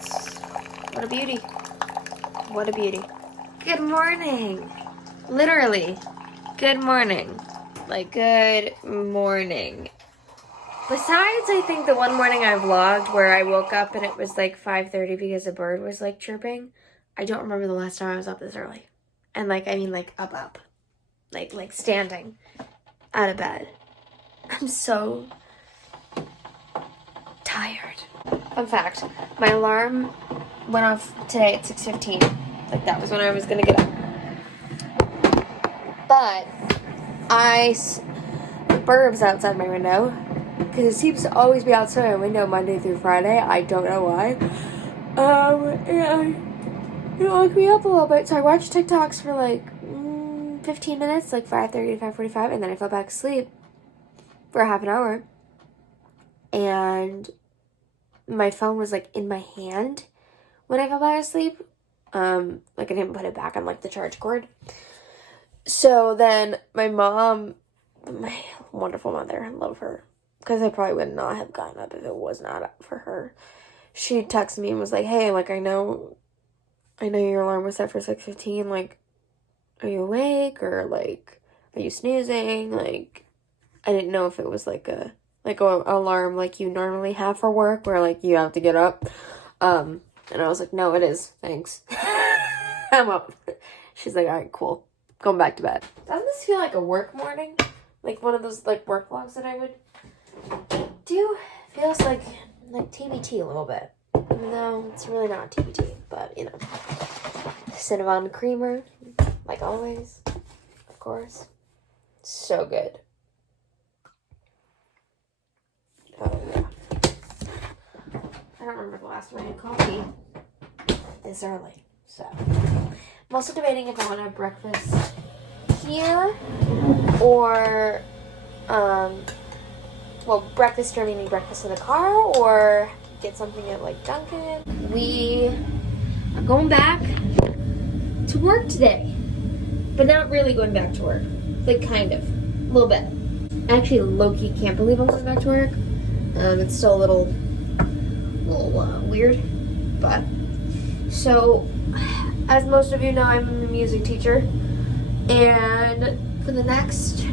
what a beauty. What a beauty. Good morning. Literally, good morning. Like, good morning. Besides, I think the one morning I vlogged where I woke up and it was like 5:30 because a bird was like chirping. I don't remember the last time I was up this early. And like, I mean like up. Like standing out of bed. I'm so tired. Fun fact, my alarm went off today at 6:15. Like that was when I was gonna get up. But the bird's outside my window because it seems to always be outside my window Monday through Friday. I don't know why. And it woke me up a little bit. So I watched TikToks for like 15 minutes, like 5:30 to 5:45, and then I fell back asleep for half an hour. And my phone was like in my hand when I fell back asleep. Like I didn't put it back on like the charge cord. So then my mom, my wonderful mother, I love her, because I probably would not have gotten up if it was not for her. She texted me and was like, hey, like I know your alarm was set for 6:15, like, are you awake, or like, are you snoozing? Like, I didn't know if it was like a alarm like you normally have for work where like you have to get up. And I was like, no, it is, thanks. I'm up. She's like, all right, cool, going back to bed. Doesn't this feel like a work morning? Like one of those like work vlogs that I would do? Feels like TBT a little bit. No, it's really not TBT, but you know. Cinnabon creamer, like always, of course. So good. Oh yeah. I don't remember the last time I had coffee this early, so. I'm also debating if I want to have breakfast here or, breakfast or meaning breakfast in the car, or get something at like Dunkin'. We are going back to work today, but not really going back to work. Like kind of, a little bit. I actually low-key can't believe I'm going back to work. It's still a little weird, but so as most of you know, I'm a music teacher, and for the next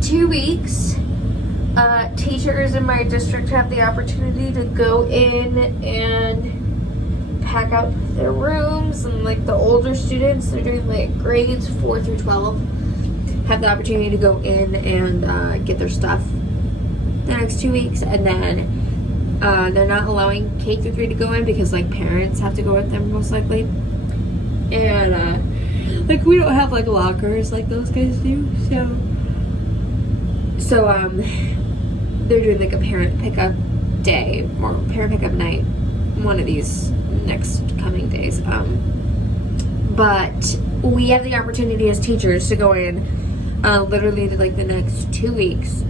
2 weeks, teachers in my district have the opportunity to go in and pack up their rooms, and like the older students, they're doing like grades 4 through 12, have the opportunity to go in and get their stuff the next 2 weeks, and then they're not allowing K through 3 to go in because like parents have to go with them most likely, and like we don't have like lockers like those guys do, so they're doing like a parent pickup day or parent pickup night one of these next coming days, but we have the opportunity as teachers to go in literally to like the next 2 weeks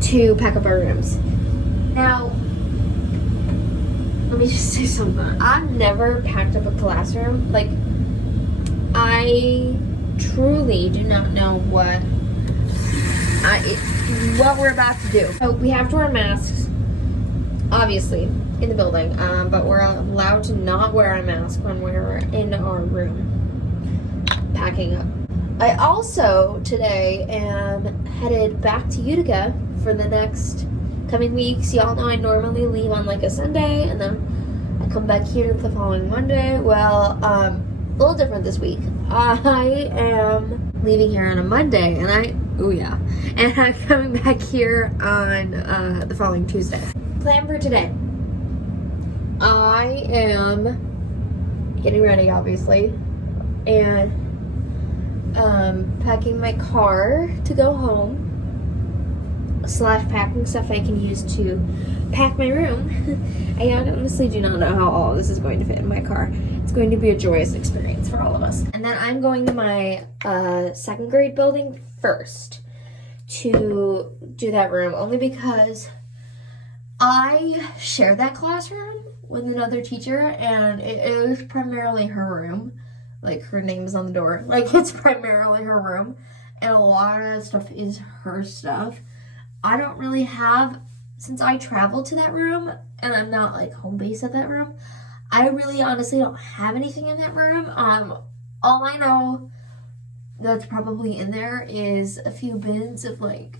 to pack up our rooms. Now, let me just say something. I've never packed up a classroom. Like, I truly do not know what we're about to do. So we have to wear masks, obviously, in the building, but we're allowed to not wear a mask when we're in our room packing up. I also today am headed back to Utica for the next coming weeks. Y'all know I normally leave on like a Sunday and then I come back here the following Monday. Well, a little different this week. I am leaving here on a Monday and I'm coming back here on the following Tuesday. Plan for today. I am getting ready, obviously, and packing my car to go home / packing stuff I can use to pack my room. I honestly do not know how all of this is going to fit in my car. It's going to be a joyous experience for all of us. And then I'm going to my second grade building first to do that room, only because I share that classroom with another teacher and it is primarily her room. Like, her name is on the door. Like, it's primarily her room. And a lot of stuff is her stuff. I don't really have, since I travel to that room and I'm not like home base at that room, I really honestly don't have anything in that room. All I know that's probably in there is a few bins of like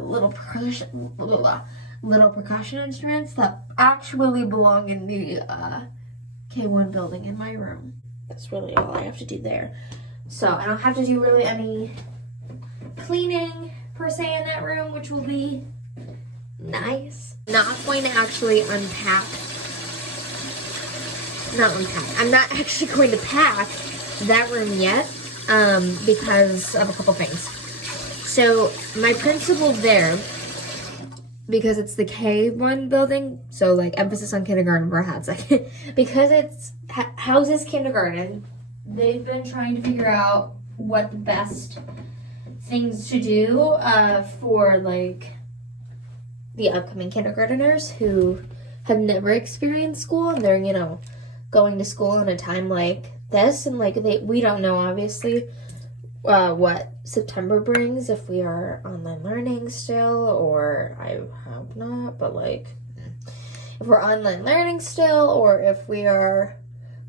little percussion instruments that actually belong in the K1 building in my room. That's really all I have to do there. So I don't have to do really any cleaning per se in that room, which will be nice. Not going to actually unpack. Not unpack. I'm not actually going to pack that room yet because of a couple things. So my principal there, because it's the K1 building, so like emphasis on kindergarten for a hot second, because it's houses kindergarten, they've been trying to figure out what the best things to do for like the upcoming kindergarteners who have never experienced school, and they're, you know, going to school in a time like this, and like we don't know obviously what September brings, if we are online learning still, or I hope not, but like if we're online learning still, or if we are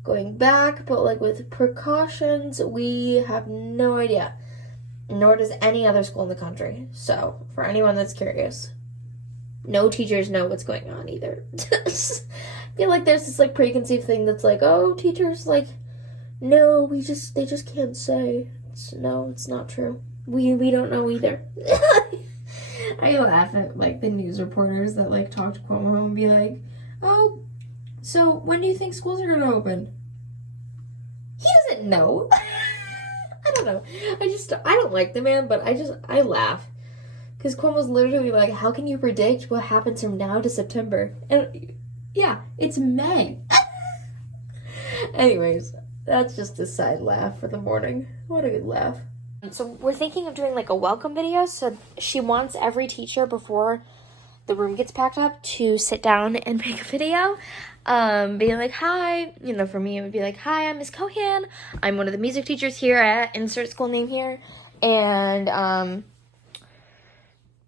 going back, but like with precautions, we have no idea. Nor does any other school in the country. So, for anyone that's curious, no teachers know what's going on either. I feel like there's this like preconceived thing that's like, oh, teachers like, no, they just can't say. No, it's not true. We don't know either. I laugh at like the news reporters that like talk to Cuomo and be like, oh, so when do you think schools are gonna open? He doesn't know. I don't know. I don't like the man, but I laugh. Because Cuomo's literally like, how can you predict what happens from now to September? And yeah, it's May. Anyways, that's just a side laugh for the morning. What a good laugh. So we're thinking of doing like a welcome video. So she wants every teacher before the room gets packed up to sit down and make a video. Being like, hi, you know, for me it would be like, hi, I'm Miss Cohan. I'm one of the music teachers here at insert school name here. And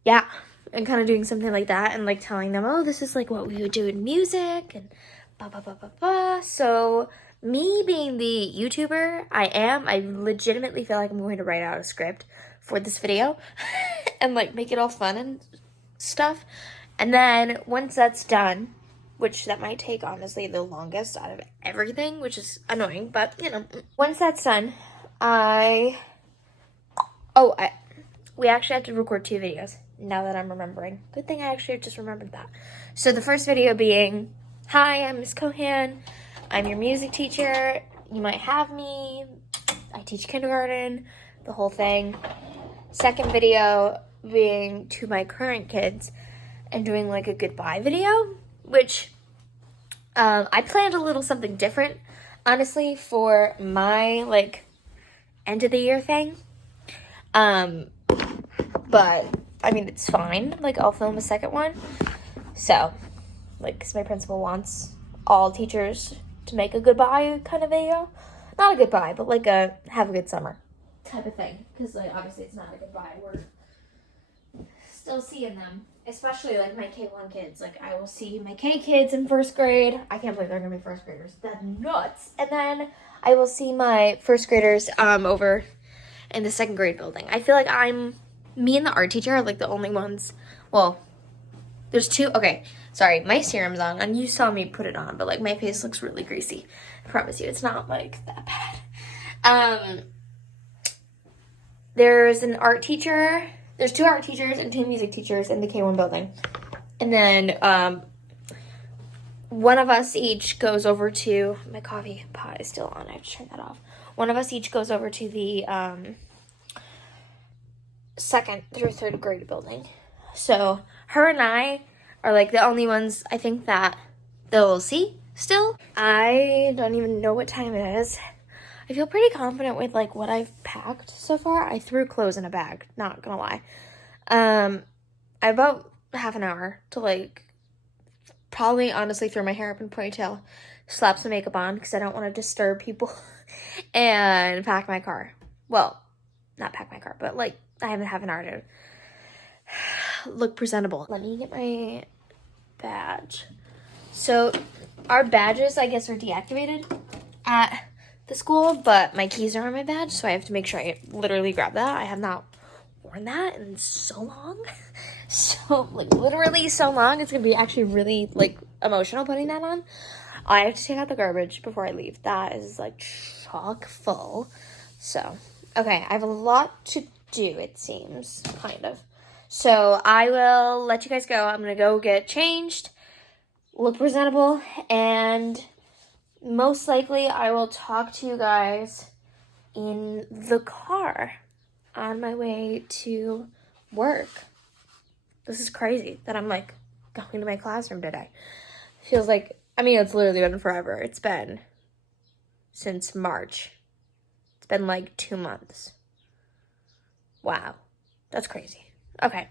yeah, and kind of doing something like that, and like telling them, oh, this is like what we would do in music, and blah blah blah blah blah. So me being the YouTuber I legitimately feel like I'm going to write out a script for this video and like make it all fun and stuff. And then once that's done, which that might take honestly the longest out of everything, which is annoying, but you know, once that's done, we actually have to record 2 videos now that I'm remembering. Good thing I actually just remembered that. So the first video being, hi, I'm Miss Cohan. I'm your music teacher. You might have me. I teach kindergarten, the whole thing. Second video being to my current kids and doing like a goodbye video, which I planned a little something different, honestly, for my like end of the year thing. But I mean, it's fine. Like, I'll film a second one. So, like, because my principal wants all teachers to make a goodbye kind of video. Not a goodbye, but like a have a good summer type of thing. Because, like, obviously it's not a goodbye. We're still seeing them. Especially, like, my K1 kids. Like, I will see my K kids in 1st grade. I can't believe they're going to be 1st graders. That's nuts. And then I will see my 1st graders over in the 2nd grade building. I feel like me and the art teacher are like the only ones. Well, there's 2. Okay, sorry, my serum's on, and you saw me put it on, but like my face looks really greasy. I promise you, it's not like that bad. There's an art teacher. There's 2 art teachers and 2 music teachers in the K1 building, and then one of us each goes over to, my coffee pot is still on. I have to turn that off. One of us each goes over to the 2nd through 3rd grade building. So her and I are like the only ones I think that they'll see still. I don't even know what time it is. I feel pretty confident with like what I've packed so far. I threw clothes in a bag, not gonna lie. I have about half an hour to like probably honestly throw my hair up in a ponytail, slap some makeup on because I don't want to disturb people, and pack my car. Well, not pack my car, but like I have an hour to look presentable. Let me get my badge. So our badges, I guess, are deactivated at the school, but my keys are on my badge, so I have to make sure I literally grab that. I have not worn that in so long. So, like, literally so long. It's gonna be actually really, like, emotional putting that on. I have to take out the garbage before I leave. That is, like, chock full. So, okay, I have a lot to do, it seems, kind of. So I will let you guys go. I'm gonna go get changed, look presentable, and most likely I will talk to you guys in the car on my way to work. This is crazy that I'm like going to my classroom today. Feels like, I mean, it's literally been forever. It's been since March. It's been like 2 months. Wow, that's crazy. Okay,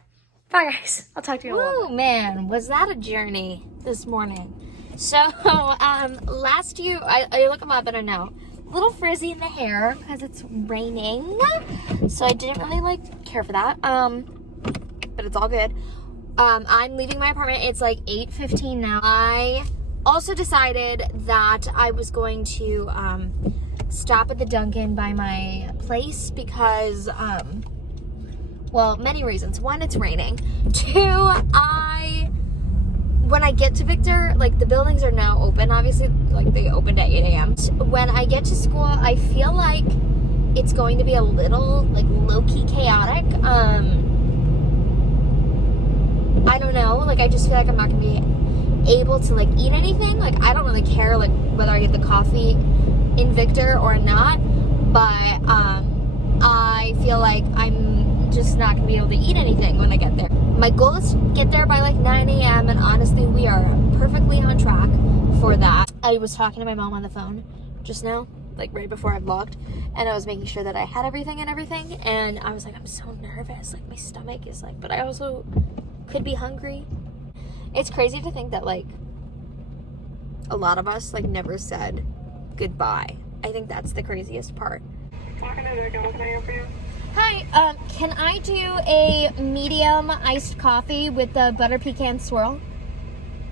bye guys. I'll talk to you in a little bit. Oh man, was that a journey this morning? So, last year, I look a lot better now. A little frizzy in the hair because it's raining. So I didn't really like care for that. But it's all good. I'm leaving my apartment. It's like 8:15 now. I also decided that I was going to stop at the Dunkin' by my place because well, many reasons. One, it's raining. Two, when I get to Victor, like, the buildings are now open, obviously, like, they opened at 8 a.m. When I get to school, I feel like it's going to be a little, like, low-key chaotic. I don't know, like, I just feel like I'm not going to be able to, like, eat anything. Like, I don't really care, like, whether I get the coffee in Victor or not, but, I feel like I'm just not gonna be able to eat anything when I get there. My goal is to get there by like 9 a.m. and honestly, we are perfectly on track for that. I was talking to my mom on the phone just now, like right before I vlogged, and I was making sure that I had everything, and I was like, I'm so nervous, like my stomach is like, but I also could be hungry. It's crazy to think that like a lot of us like never said goodbye. I think that's the craziest part. Talking to the girl, can I help you? Hi, can I do a medium iced coffee with the butter pecan swirl?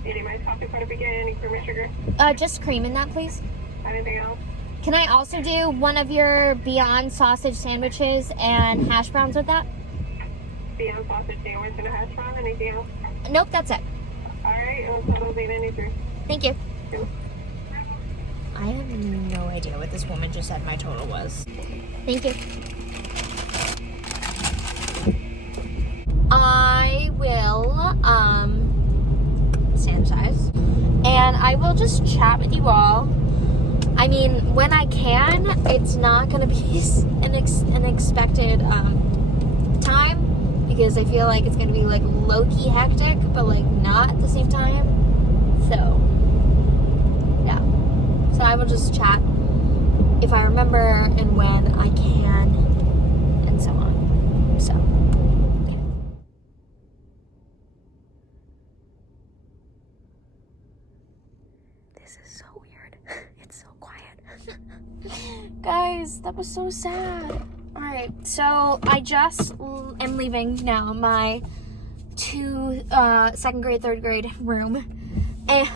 Medium iced coffee, butter pecan, any cream or sugar? Just cream in that, please. Anything else? Can I also do one of your Beyond sausage sandwiches and hash browns with that? Beyond sausage sandwich and a hash brown, anything else? Nope, that's it. Alright, and total thing I need to. Thank you. Cool. I have no idea what this woman just said my total was. Thank you. I will sanitize, and I will just chat with you all. I mean, when I can, it's not gonna be an expected time, because I feel like it's gonna be like low-key hectic, but like not at the same time. So yeah, so I will just chat if I remember and when I can, and so on. So this is so weird. It's so quiet. Guys, that was so sad. Alright, so I just am leaving now my second grade, third grade room, and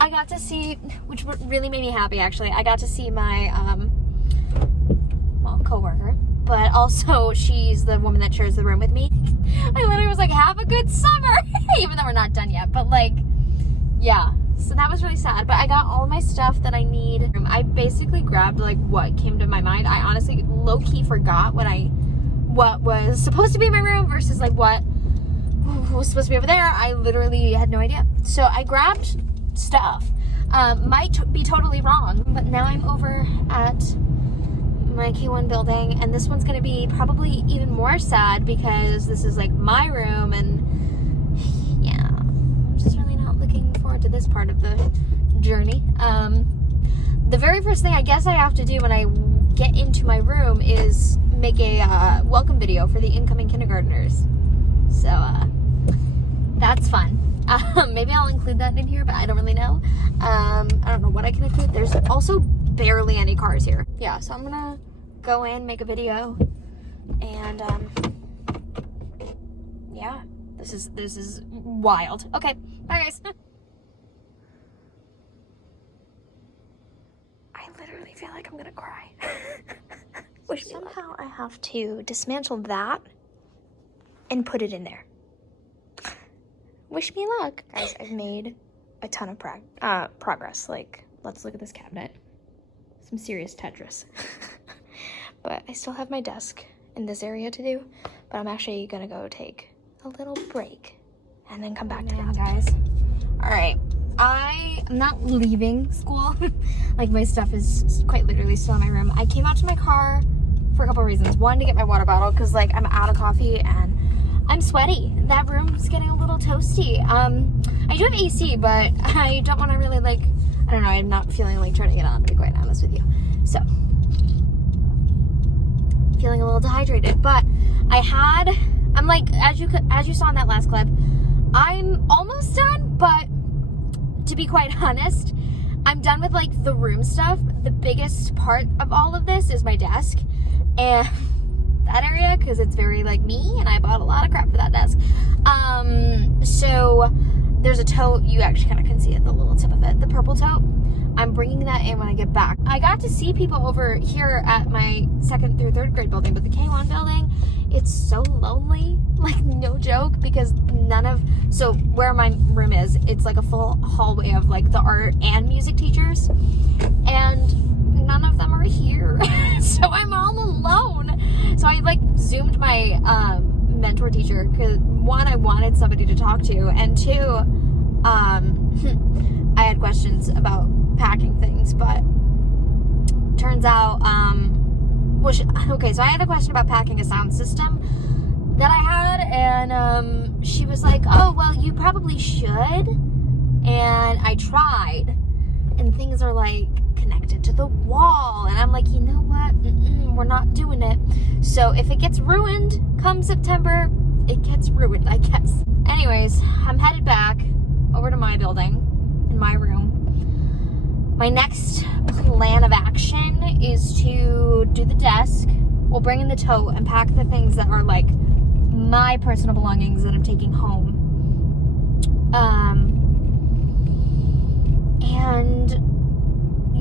I got to see, which really made me happy actually, I got to see my co-worker, but also she's the woman that shares the room with me. I literally was like, have a good summer, even though we're not done yet, but like, yeah, so that was really sad. But I got all my stuff that I need. I basically grabbed like what came to my mind. I honestly low-key forgot what was supposed to be in my room versus like what was supposed to be over there. I literally had no idea, so I grabbed stuff. Might be totally wrong, but now I'm over at my K1 building, and this one's gonna be probably even more sad because this is like my room, and yeah, I'm just really not looking forward to this part of the journey. The very first thing I guess I have to do when I get into my room is make a welcome video for the incoming kindergartners. So that's fun. Maybe I'll include that in here, but I don't really know. I don't know what I can include. There's also barely any cars here. Yeah, so I'm gonna go in, make a video, and yeah, this is wild. Okay, bye guys. I literally feel like I'm gonna cry. Somehow I have to dismantle that and put it in there. Wish me luck. Guys, I've made a ton of progress. Like, let's look at this cabinet. Some serious Tetris. But I still have my desk in this area to do, but I'm actually gonna go take a little break and then come back to that. Guys. All right, I am not leaving school. Like, my stuff is quite literally still in my room. I came out to my car for a couple reasons. One, to get my water bottle, because like I'm out of coffee and I'm sweaty. That room's getting a little toasty. I do have AC, but I don't want to really like, I don't know, I'm not feeling like turning it on, to be quite honest with you. So, feeling a little dehydrated, but I'm like, as you saw in that last clip, I'm almost done, but to be quite honest, I'm done with like the room stuff. The biggest part of all of this is my desk and that area, because it's very like me, and I bought a lot of crap for that desk. So there's a tote, you actually kind of can see it, the little tip of it, the purple tote. I'm bringing that in when I get back. I got to see people over here at my 2nd through 3rd grade building, but the K1 building, it's so lonely, like no joke, because so where my room is, it's like a full hallway of like the art and music teachers, and none of them are here. So I'm all alone. So I like Zoomed my mentor teacher, because one, I wanted somebody to talk to, and two, I had questions about packing things, but turns out, okay, so I had a question about packing a sound system that I had, and she was like, oh, well, you probably should, and I tried, and things are like connected to the wall, and I'm like, you know what, we're not doing it. So if it gets ruined come September, it gets ruined, I guess. Anyways, I'm headed back over to my building, in my room. My next plan of action is to do the desk. We'll bring in the tote and pack the things that are like my personal belongings that I'm taking home. And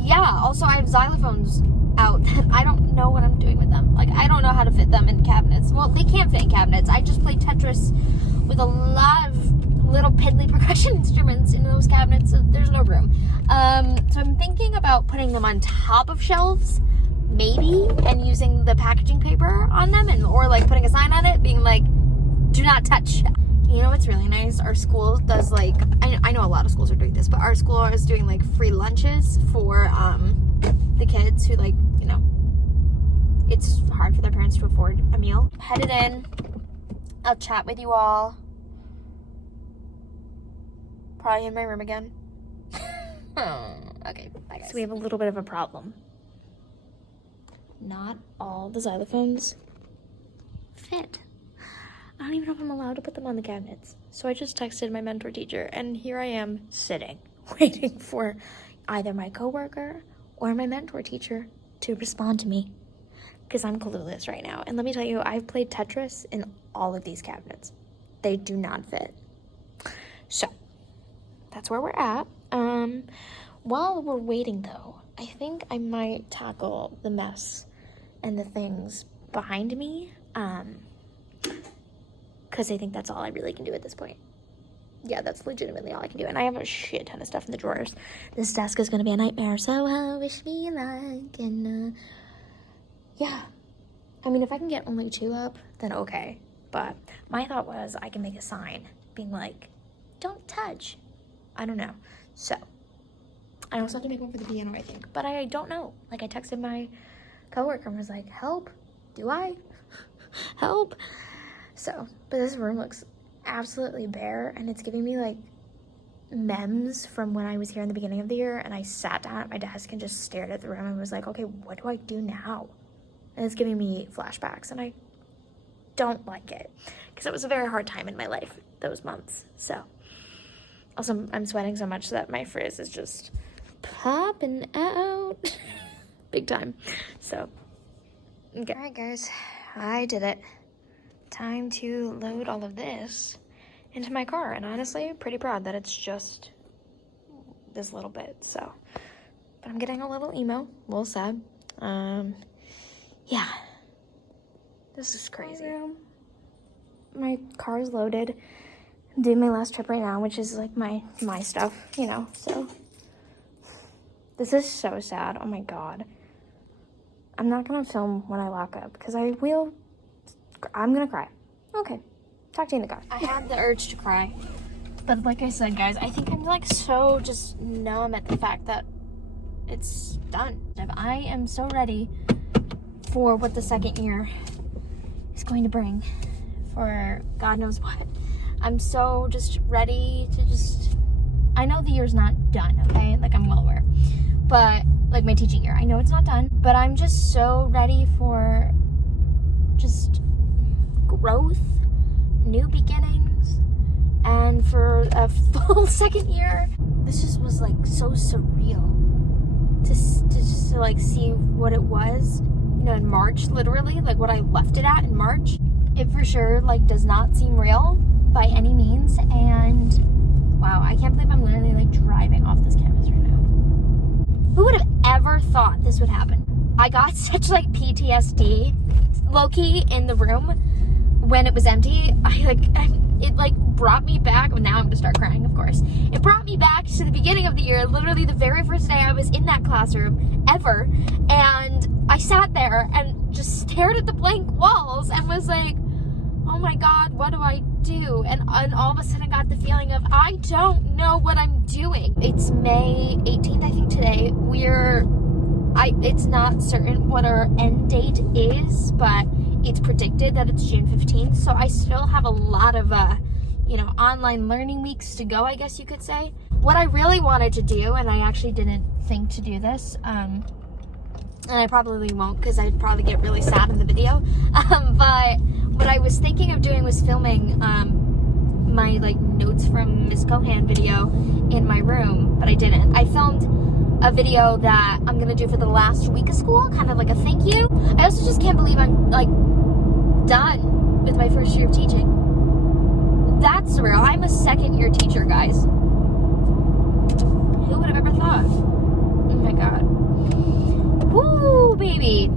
yeah, also I have xylophones out that I don't know what I'm doing with them. Like, I don't know how to fit them in cabinets. Well, they can't fit in cabinets. I just play Tetris with a lot of little piddly percussion instruments in those cabinets, so there's no room. So I'm thinking about putting them on top of shelves, maybe, and using the packaging paper on them, or like putting a sign on it being like, do not touch. You know what's really nice? Our school does like, I know a lot of schools are doing this, but our school is doing like free lunches for the kids who, like, you know, it's hard for their parents to afford a meal. Headed in, I'll chat with you all. Probably in my room again. Okay, bye guys. So we have a little bit of a problem. Not all the xylophones fit. I don't even know if I'm allowed to put them on the cabinets. So I just texted my mentor teacher, and here I am sitting, waiting for either my coworker or my mentor teacher to respond to me, because I'm clueless right now. And let me tell you, I've played Tetris in all of these cabinets. They do not fit. So that's where we're at. While we're waiting though, I think I might tackle the mess and the things behind me, because I think that's all I really can do at this point. Yeah, that's legitimately all I can do. And I have a shit ton of stuff in the drawers. This desk is going to be a nightmare, so wish me luck. And yeah, I mean, if I can get only 2 up, then okay. But my thought was I can make a sign being like, don't touch. I don't know. So I also have to make one for the piano, I think, but I don't know. Like, I texted my coworker and was like, help, do I? Help. So, but this room looks absolutely bare, and it's giving me like memes from when I was here in the beginning of the year, and I sat down at my desk and just stared at the room and was like, okay, what do I do now? And it's giving me flashbacks, and I don't like it, because it was a very hard time in my life those months. So also, I'm sweating so much that my frizz is just popping out big time. So okay. All right guys, I did it. time to load all of this into my car. And honestly, pretty proud that it's just this little bit. So, but I'm getting a little emo, a little sad. Yeah, this is crazy. My car's loaded. I'm doing my last trip right now, which is like my stuff, you know. So this is so sad. Oh my god. I'm not gonna film when I lock up because I'm gonna cry. Okay, talk to you in the car. I had the urge to cry, but like I said, guys, I think I'm like so just numb at the fact that it's done. I am so ready for what the second year is going to bring, for God knows what. I'm so just ready to I know the year's not done, okay? Like, I'm well aware. But, like, my teaching year, I know it's not done, but I'm just so ready for just growth, new beginnings, and for a full second year. This just was, like, so surreal to like, see what it was, you know, in March, literally, like, what I left it at in March. It for sure, like, does not seem real by any means, and wow, I can't believe I'm literally, like, driving off this campus right now. Who would have ever thought this would happen? I got such, like, PTSD, low-key, in the room when it was empty. It brought me back. Well, now I'm gonna start crying, of course. It brought me back to the beginning of the year, literally the very first day I was in that classroom ever, and I sat there and just stared at the blank walls and was like, oh my god, what do I do? And all of a sudden I got the feeling of, I don't know what I'm doing. It's May 18th, I think, today. It's not certain what our end date is, but it's predicted that it's June 15th, so I still have a lot of, online learning weeks to go, I guess you could say. What I really wanted to do, and I actually didn't think to do this, and I probably won't because I'd probably get really sad in the video, but what I was thinking of doing was filming my, like, notes from Miss Cohan video in my room, but I didn't. I filmed a video that I'm gonna do for the last week of school, kind of like a thank you. I also just can't believe I'm, like, done with my first year of teaching. That's surreal. I'm a second year teacher, guys. Who would have ever thought? Oh my god. Woo, baby.